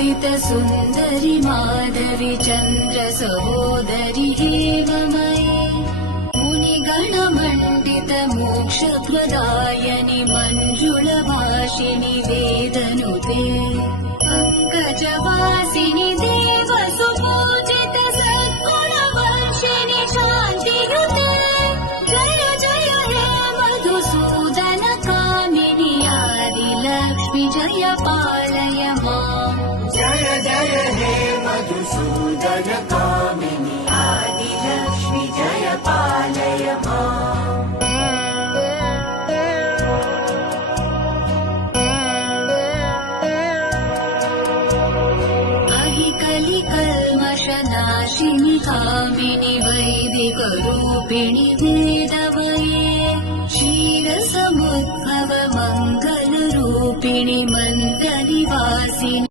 सुन्दरि माधवि चन्द्र सहोदरि हेममये मुनिगणमण्डित मोक्षप्रदायनि मञ्जुलभाषिणि वेदनुते पङ्कजवासिनि देवसुपूजित सद्गुणवर्षिणि शान्तियुते जय जय हे मधुसूदन कामिनि आदिलक्ष्मि जय पालय माम् जय जय हे मधुसूदन कामिनि आदिलक्ष्मि जय पालय माम् कलिकल्मषनाशिनि कामिनि वैदिकरूपिणि वेदमये क्षीरसमुद्भव मङ्गलरूपिणि मन्त्रनिवासिनि